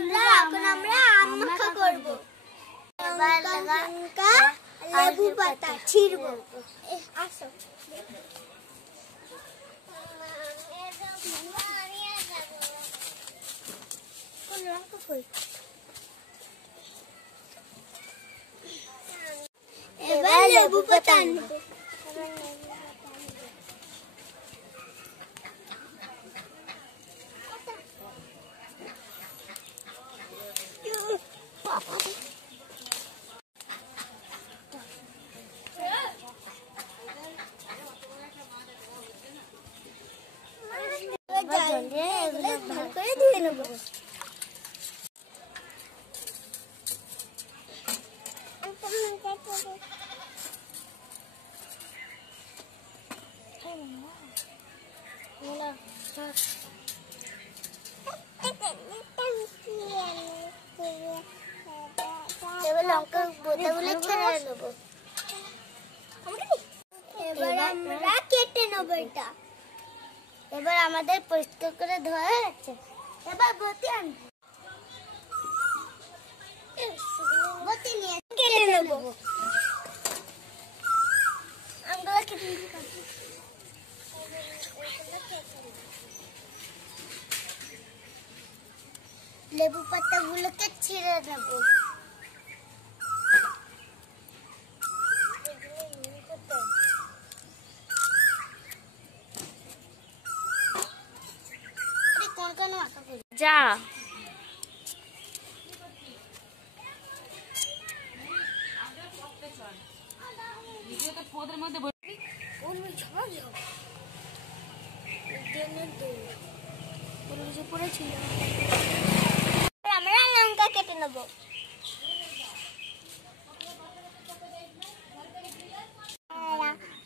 বন্ধুরা এখন আমরা আম মাখা করব। এবার লঙ্কা লেবু পাতা ছিড়বো। আসো এবার লেবু পাতা আনবো। ভালো করে ধুয়ে নেবো। এবার লঙ্কা বোটাগুলো ছেড়ে নেবো। এবার আমরা কেটে নেবো এটা। এবার আমাদের পরিষ্কার করে ধোয়া হয়েছে। এবার বটি আনবো। বটি নিয়ে কেটে নেবো। আমগুলো কেটে নেবো। লেবু পাতাগুলোকে ছিঁড়ে নেবো। যা আমরা লঙ্কা কেটে নেবো।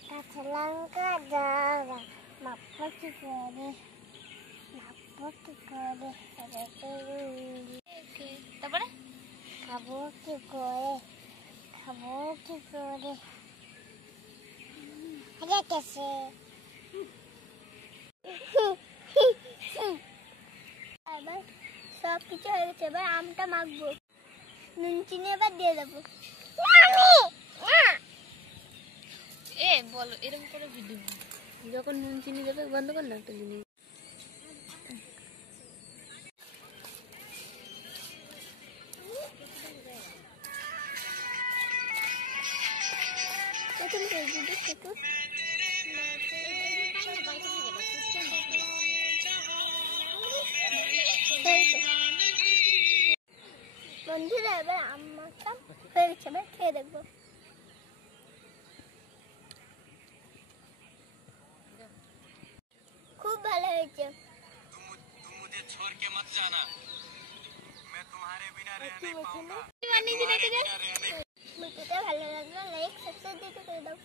কাঁচা লঙ্কা দাঁড়া মাপা কি করে তারপরে খাবো কি করে কেসে এবার সব কিছু হয়ে গেছে। এবার আমটা মাখবো। নুন চিনি এবার দিয়ে দেবো। বলো এরকম করে ভিডিও যখন নুন চিনি দেবে বন্ধ কর না একটা জিনিস। বন্ধুরা এবার আম মাখা হয়ে গেছে। এবার খেয়ে দেখবো। খুব ভালো হয়েছে। ভিডিওটা ভালো লাগলো লাইক সাবস্ক্রাইব করে দাও।